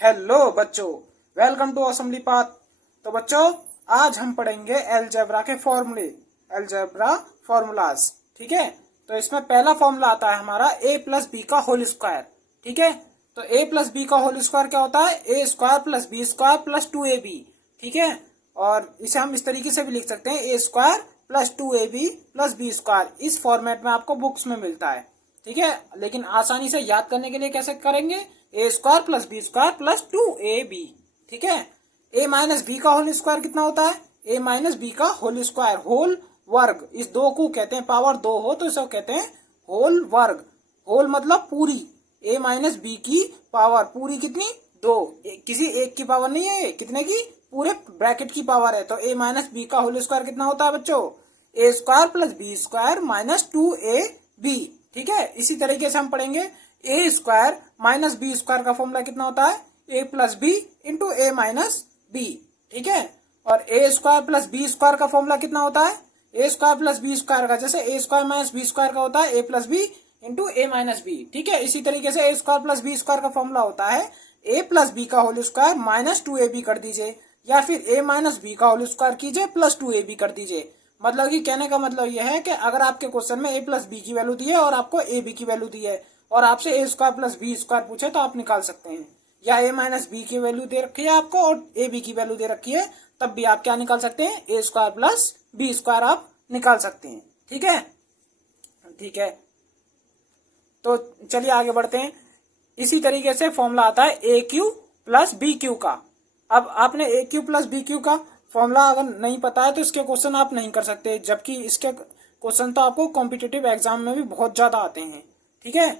Hello बच्चों, welcome to assembly path. तो बच्चों, आज हम पढ़ेंगे अलजेब्रा के फॉर्मूले, अलजेब्रा फॉर्मूलाज। ठीक है, तो इसमें पहला फॉर्मूला आता है हमारा a प्लस बी का होल स्क्वायर। ठीक है, तो a प्लस बी का होल स्क्वायर क्या होता है? A square plus B square plus 2ab। ठीक है, और इसे हम इस तरीके से भी लिख सकते हैं, A square plus 2ab plus B square. इस फॉर्मेट में आपको बुक्स में मिलता है। ठीक है, लेकिन आसानी से याद करने के लिए कैसे करेंगे? A square plus B square plus 2ab। ठीक है, ए माइनस बी का होल स्क्वायर कितना होता है? ए माइनस बी का होल स्क्वायर, होल वर्ग। इस दो को कहते हैं, पावर दो हो तो इसे कहते हैं होल वर्ग। होल मतलब पूरी, ए माइनस बी की पावर पूरी कितनी? दो। किसी एक की पावर नहीं है, कितने की? पूरे ब्रैकेट की पावर है। तो ए माइनस बी का होल स्क्वायर कितना होता है बच्चों? A square plus B square minus 2ab। ठीक है, इसी तरीके से हम पढ़ेंगे A square minus B square का फॉर्मूला कितना होता है? ए प्लस बी इंटू ए माइनस बी। ठीक है, और A square plus B square का फॉर्मूला कितना होता है? A square plus B square का, जैसे A square minus B square का होता है ए प्लस बी इंटू ए माइनस बी। ठीक है, इसी तरीके से ए स्क्वायर प्लस बी स्क्वायर का फॉर्मूला होता है ए प्लस बी का होल स्क्वायर माइनस 2ab कर दीजिए, या फिर ए माइनस बी का होल स्क्वायर कीजिए प्लस 2ab कर दीजिए। मतलब कि कहने का मतलब यह है कि अगर आपके क्वेश्चन में ए प्लस बी की वैल्यू दी है और आपको ए बी की वैल्यू दी है और आपसे ए स्क्वायर प्लस बी स्क्वायर पूछे तो आप निकाल सकते हैं। या ए माइनस बी की वैल्यू दे रखी है आपको और ए बी की वैल्यू दे रखी है, तब भी आप क्या निकाल सकते हैं? A square plus B square आप निकाल सकते हैं। ठीक है, ठीक है, तो चलिए आगे बढ़ते हैं। इसी तरीके से फॉर्मूला आता है A cube plus B cube का। अब आपने ए क्यू प्लस बी क्यू का फॉर्मूला अगर नहीं पता है तो इसके क्वेश्चन आप नहीं कर सकते, जबकि इसके क्वेश्चन तो आपको कॉम्पिटिटिव एग्जाम में भी बहुत ज्यादा आते हैं। ठीक है,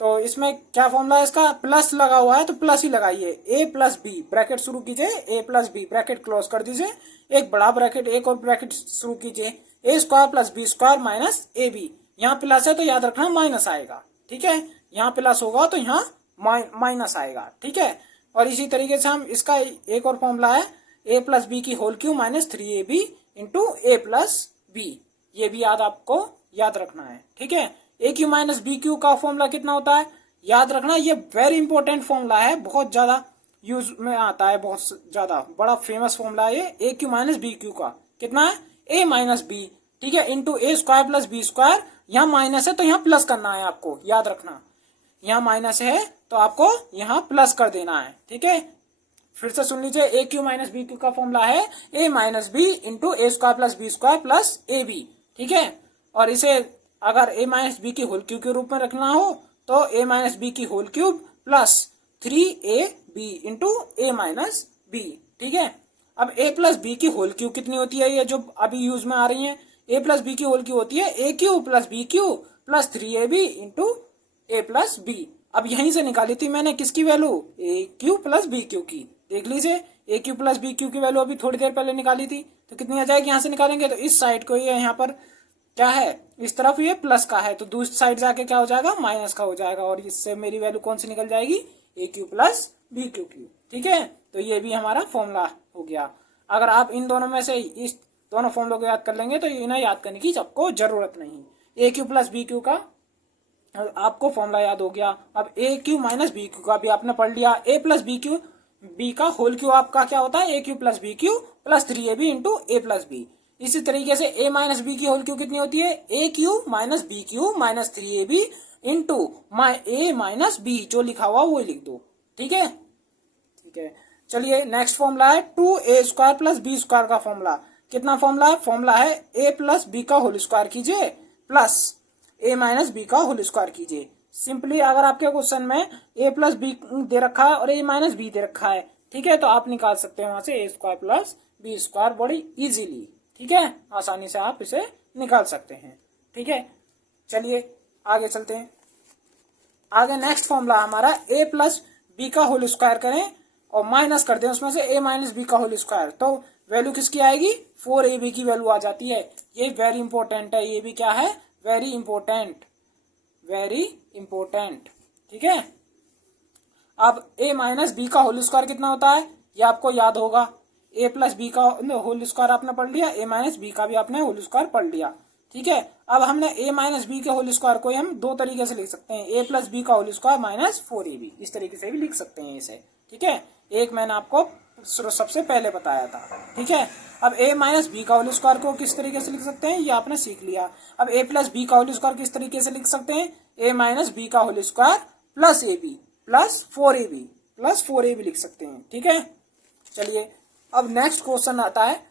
तो इसमें क्या फॉर्मूला है इसका? प्लस लगा हुआ है तो प्लस ही लगाइए। ए प्लस बी ब्रैकेट शुरू कीजिए, ए प्लस बी ब्रैकेट क्लोज कर दीजिए, एक बड़ा ब्रैकेट, एक और ब्रैकेट शुरू कीजिए, A square plus B square minus A B. यहाँ प्लस है तो याद रखना माइनस आएगा। ठीक है, यहाँ प्लस होगा तो यहाँ माइनस आएगा। ठीक है, और इसी तरीके से हम इसका एक और फॉर्मूला है ए प्लस बी की whole cube minus 3ab into A plus B. ये भी आपको याद रखना है। ठीक है, A cube minus B cube का फॉर्मूला कितना होता है? याद रखना, ये वेरी इंपॉर्टेंट फॉर्मूला है, बहुत ज्यादा यूज में आता है, बहुत ज्यादा बड़ा फेमस फॉर्मूला है ये। ए क्यू माइनस बी क्यू का कितना है? A minus B. ठीक है, into A square plus B square. यहाँ माइनस है तो यहाँ प्लस करना है आपको, याद रखना। यहाँ माइनस है तो आपको यहाँ प्लस कर देना है। ठीक है, फिर से सुन लीजिए, A cube minus B cube का फॉर्मूला है A minus B into A square plus B square plus A B. ठीक है, और इसे अगर ए माइनस बी की होल क्यूब के रूप में रखना हो तो ए माइनस बी की whole cube plus 3ab into ए माइनस बी। ठीक है, अब ए प्लस बी की होल क्यूब कितनी होती है? ये जो अभी यूज में आ रही है, ए प्लस बी की होल क्यूब होती है A cube plus B cube plus 3ab into A plus B. अब यहीं से निकाली थी मैंने किसकी value? A cube plus B cube की। देख लीजिए, A cube plus B cube की वैल्यू अभी थोड़ी देर पहले निकाली थी, तो कितनी आ जाएगी? यहाँ से निकालेंगे तो इस साइड को ये यहाँ पर क्या है, इस तरफ ये प्लस का है तो दूसरी साइड जाके क्या हो जाएगा? माइनस का हो जाएगा, और इससे मेरी वैल्यू कौन सी निकल जाएगी? ए क्यू प्लस बी क्यू की। ठीक है, तो ये भी हमारा फॉर्मूला हो गया। अगर आप इन दोनों में से इस दोनों फॉर्मूलों को याद कर लेंगे तो इन्हें याद करने की आपको जरूरत नहीं। A cube plus B cube का आपको फॉर्मूला याद हो गया। अब A cube minus B cube का भी आपने पढ़ लिया। A plus B cube B का होल क्यू आपका क्या होता है? A cube plus B cube plus 3ab into A plus B. इसी तरीके से ए माइनस बी की होल क्यू कितनी होती है? A cube minus B cube minus 3ab into A minus B, जो लिखा हुआ वो लिख दो। ठीक है, ठीक है, चलिए नेक्स्ट फॉर्मूला है 2a square plus B square का फॉर्मूला। कितना फॉर्मूला है? फॉर्मूला है ए प्लस बी का होल स्क्वायर कीजिए प्लस ए माइनस बी का होल स्क्वायर कीजिए। सिंपली अगर आपके क्वेश्चन में ए प्लस बी दे रखा है और ए माइनस बी दे रखा है, ठीक है, तो आप निकाल सकते हैं वहां से ए स्क्वायर प्लस बी स्क्वायर बड़ी इजीली। ठीक है, आसानी से आप इसे निकाल सकते हैं। ठीक है, चलिए आगे चलते हैं। आगे नेक्स्ट फॉर्मूला हमारा ए प्लस बी का होल स्क्वायर करें और माइनस कर दें उसमें से ए माइनस बी का होल स्क्वायर, तो वैल्यू किसकी आएगी? 4ab की वैल्यू आ जाती है। ये वेरी इंपॉर्टेंट है, ये भी क्या है? Very important, very important. ठीक है, अब ए माइनस बी का होल स्क्वायर कितना होता है? ये आपको याद होगा। ए प्लस बी का होल स्क्वायर आपने पढ़ लिया, ए माइनस बी का भी आपने होल स्क्वायर पढ़ लिया। ठीक है, अब हमने ए माइनस बी के होल स्क्वायर को हम दो तरीके से लिख सकते हैं, ए प्लस बी का होल स्क्वायर माइनस 4ab, इस तरीके से भी लिख सकते हैं इसे। ठीक है, एक मैंने आपको सबसे पहले बताया था। ठीक है, अब a माइनस बी का होल स्क्वायर को किस तरीके से लिख सकते हैं, ये आपने सीख लिया। अब a प्लस बी का होल स्क्वायर किस तरीके से लिख सकते हैं, a माइनस बी का whole square plus A B plus 4ab लिख सकते हैं। ठीक है, चलिए अब नेक्स्ट क्वेश्चन आता है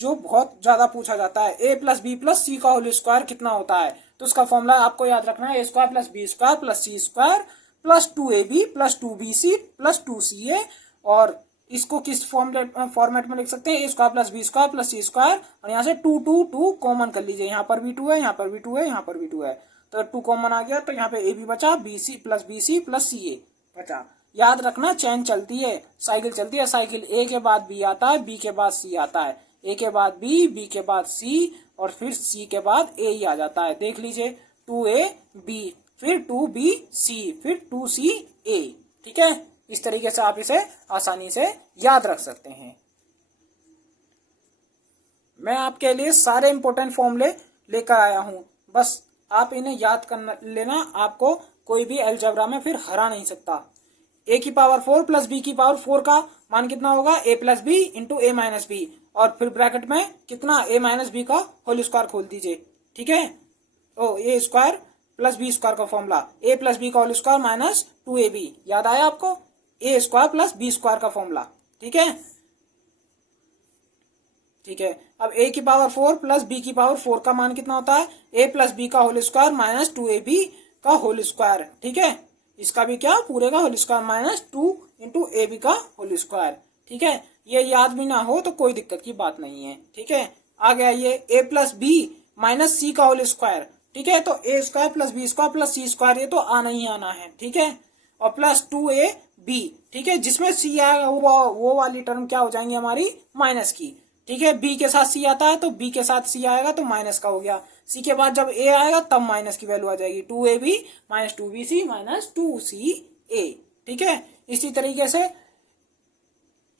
जो बहुत ज्यादा पूछा जाता है, a plus B plus C का होल स्क्वायर कितना होता है। तो उसका फॉर्मूला आपको याद रखना है, a square plus B square plus C square plus 2ab plus 2bc plus 2ca। और इसको किस फॉर्मेट में लिख सकते हैं, a square plus B square plus C square, और यहाँ से 2 2 2 कॉमन कर लीजिए, यहाँ पर भी 2 है, यहाँ पर भी 2 है, यहाँ पर भी 2 है, तो 2 कॉमन आ गया, तो यहाँ पे ए बी बचा, bc प्लस सी ए बचा। याद रखना चैन चलती है, साइकिल चलती है, साइकिल ए के बाद बी आता है, बी के बाद सी आता है, ए के बाद बी, बी के बाद सी, और फिर सी के बाद ए ही आ जाता है। देख लीजिए 2ab फिर 2bc फिर 2ca। ठीक है, इस तरीके से आप इसे आसानी से याद रख सकते हैं। मैं आपके लिए सारे इंपॉर्टेंट फॉर्मूले लेकर आया हूं, बस आप इन्हें याद कर लेना, आपको कोई भी अलजेब्रा में फिर हरा नहीं सकता। a की पावर 4 प्लस b की पावर 4 का मान कितना होगा, a plus B into A minus b, और फिर ब्रैकेट में कितना a माइनस बी का होल स्क्वायर खोल दीजिए। ठीक है, ओ a square plus B square का फॉर्मूला, a प्लस बी का होल स्क्वायर माइनस 2ab, याद आया आपको, a square plus B square का फॉर्मूला। ठीक है, ठीक है, अब a की पावर 4 प्लस b की पावर 4 का मान कितना होता है, a प्लस बी का होल स्क्वायर माइनस 2ab का होल स्क्वायर। ठीक है, इसका भी क्या, पूरे का होल स्क्वायर माइनस 2 इंटू ए बी का होल स्क्वायर। ठीक है, ये याद भी ना हो तो कोई दिक्कत की बात नहीं है। ठीक है, आ गया ये a plus b minus c का होल स्क्वायर। ठीक है, तो a square plus B square plus C square, ये तो आना ही आना है। ठीक है, और प्लस 2ab, ठीक है, जिसमें सी आएगा वो वाली टर्म क्या हो जाएंगी हमारी, माइनस की। ठीक है, b के साथ c आता है तो b के साथ c आएगा तो माइनस का हो गया, c के बाद जब a आएगा तब माइनस की वैल्यू आ जाएगी, 2ab minus 2bc minus 2ca। ठीक है, इसी तरीके से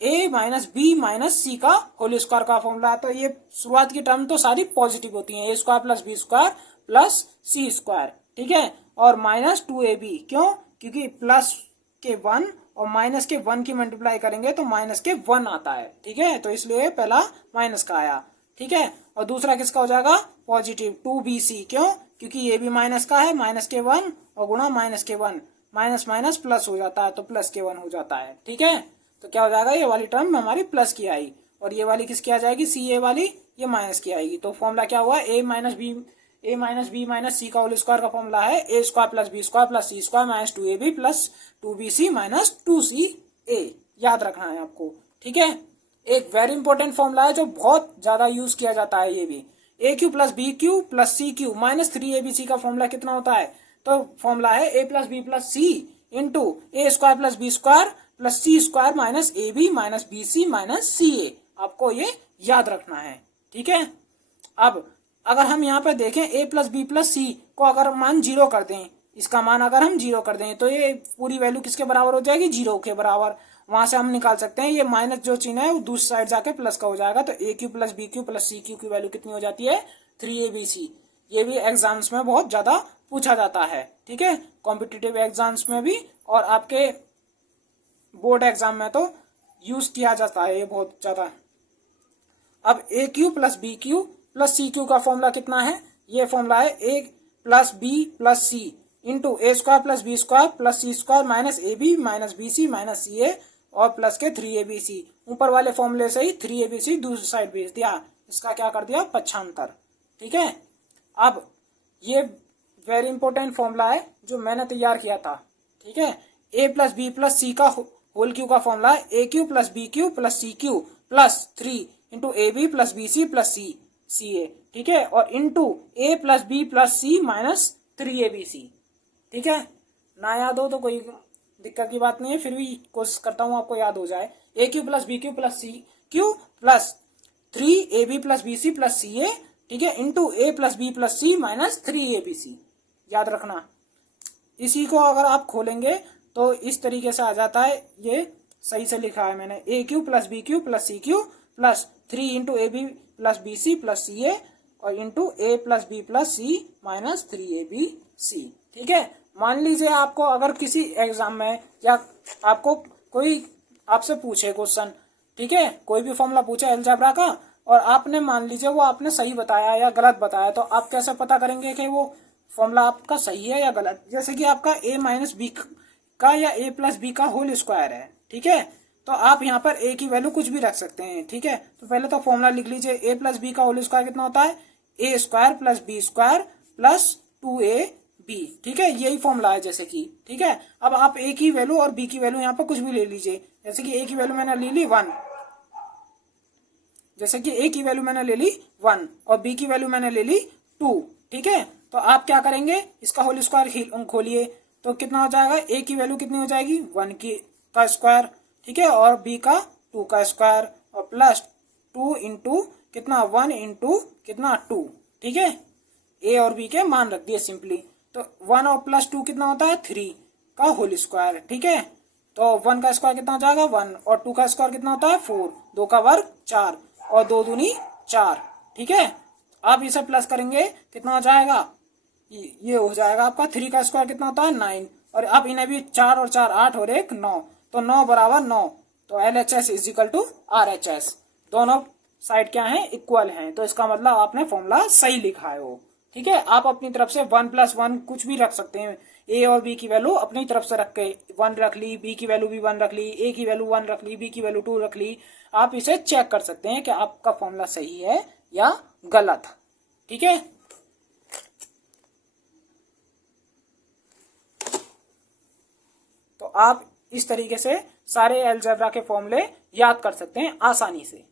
a minus b minus c का होल स्क्वायर का फॉर्मूला। तो ये शुरुआत की टर्म तो सारी पॉजिटिव होती हैं, a square plus B square plus C square. ठीक है, और माइनस 2ab, क्यों, क्योंकि प्लस के 1 और माइनस के 1 की मल्टीप्लाई करेंगे तो माइनस के 1 आता है। ठीक है, तो इसलिए पहला माइनस का आया। ठीक है, और दूसरा किसका हो जाएगा, पॉजिटिव 2bc, क्यों, क्योंकि ये भी माइनस का है, माइनस के 1 और गुणा माइनस के 1, माइनस माइनस प्लस हो जाता है तो प्लस के 1 हो जाता है। ठीक है, तो क्या हो जाएगा, ये वाली टर्म हमारी प्लस की आई, और ये वाली किसकी आ जाएगी, सी ए वाली, ये माइनस की आएगी। तो फॉर्मूला क्या हुआ, a minus b minus c का होल स्क्वायर का फॉर्मूला है a square plus B square plus C square minus 2ab plus 2bc minus 2ca। याद रखना है आपको। ठीक है, एक वेरी इंपॉर्टेंट फॉर्मूला है जो बहुत ज्यादा यूज किया जाता है, ये भी a cube plus B cube plus C cube minus 3abc का फॉर्मूला कितना होता है, तो फॉर्मूला है a plus B plus C into A square plus B square plus C square minus A B minus B C minus C A. आपको ये याद रखना है। ठीक है, अब अगर हम यहाँ पे देखें a प्लस बी प्लस सी को अगर मान 0 कर दें, इसका मान अगर हम 0 कर दें तो ये पूरी वैल्यू किसके बराबर हो जाएगी, 0 के बराबर। वहां से हम निकाल सकते हैं ये माइनस जो चिन्ह है वो दूसरी साइड जाके प्लस का हो जाएगा, तो a cube plus B cube plus C cube की वैल्यू कितनी हो जाती है, 3abc। ये भी एग्जाम्स में बहुत ज्यादा पूछा जाता है। ठीक है, कॉम्पिटिटिव एग्जाम्स में भी और आपके बोर्ड एग्जाम में तो यूज किया जाता है ये बहुत ज्यादा। अब A cube plus B cube plus C cube का फॉर्मूला कितना है, ये फॉर्मूला है ए plus B plus C into A square plus B square plus C square minus A B minus B C minus C A और plus के 3abc। ऊपर वाले फॉर्मूले से ही 3abc दूसरी साइड भेज दिया, इसका क्या कर दिया, पक्षांतर। ठीक है, अब ये वेरी इंपॉर्टेंट फॉर्मूला है जो मैंने तैयार किया था। ठीक है, ए प्लस बी प्लस सी का होल क्यू का फॉर्मूला है A cube plus B cube plus C cube plus 3 into A B plus B C plus C A. ठीक है, और into A plus B plus C minus 3abc। ठीक है, ना याद हो तो कोई दिक्कत की बात नहीं है, फिर भी कोशिश करता हूं आपको याद हो जाए। A cube plus B cube plus C cube plus 3ab plus B C plus C A. ठीक है, into A plus B plus C minus 3abc। याद रखना, इसी को अगर आप खोलेंगे तो इस तरीके से आ जाता है, ये सही से लिखा है मैंने, A cube plus B cube plus C cube plus 3 into A B plus B C plus C A और into A plus B plus C minus 3abc। ठीक है, मान लीजिए आपको अगर किसी एग्जाम में या आपको कोई आपसे पूछे क्वेश्चन, ठीक है, कोई भी फॉर्मूला पूछे अलजेब्रा का और आपने मान लीजिए वो आपने सही बताया या गलत बताया, तो आप कैसे पता करेंगे कि वो फॉर्मूला आपका सही है या गलत। जैसे कि आपका a माइनस बी का या a प्लस बी का होल स्क्वायर है, ठीक है, तो आप यहाँ पर a की वैल्यू कुछ भी रख सकते हैं, ठीक है। तो पहले तो फॉर्मूला लिख लीजिए, a प्लस बी का होल स्क्वायर कितना होता है, a square plus B square plus 2ab, ठीक है, यही फॉर्मूला है जैसे कि, ठीक है। अब आप a की वैल्यू और b की वैल्यू यहाँ पर कुछ भी ले लीजिए, जैसे कि a की वैल्यू मैंने ले ली 1, जैसे कि a की वैल्यू मैंने ले ली 1 और b की वैल्यू मैंने ले ली 2, ठीक है। तो आप क्या करेंगे, इसका होल स्क्वायर खोलिए, तो कितना हो जाएगा, a की वैल्यू कितनी हो जाएगी 1 का स्क्वायर, ठीक है, और b का 2 का स्क्वायर और प्लस 2 इंटू कितना 1 इंटू कितना 2, ठीक है। a और b के मान रख दिए सिंपली, तो 1 और प्लस 2 कितना होता है 3 का होल स्क्वायर, ठीक है। तो 1 का स्क्वायर कितना हो जाएगा 1 और 2 का स्क्वायर कितना होता है 4, 2 का वर्ग 4 और 2 दूनी 4, ठीक है। अब इसे प्लस करेंगे कितना हो जाएगा, ये हो जाएगा आपका 3 का स्क्वायर कितना होता है 9, और अब इन्हें भी 4 और 4 8 और 1 9, तो 9 बराबर 9, तो LHS is equal to RHS, दोनों साइड क्या है इक्वल हैं, तो इसका मतलब आपने फॉर्मूला सही लिखा है वो, ठीक है। आप अपनी तरफ से 1 + 1 कुछ भी रख सकते हैं, a और b की वैल्यू अपनी तरफ से रख के 1 रख ली, b की वैल्यू भी 1 रख ली, a की वैल्यू 1 रख ली, b की वैल्यू 2 रख ली। आप इसे चेक कर सकते हैं कि आपका फॉर्मूला सही है या गलत, ठीक है। तो आप इस तरीके से सारे अलजेब्रा के फॉर्मूले याद कर सकते हैं आसानी से।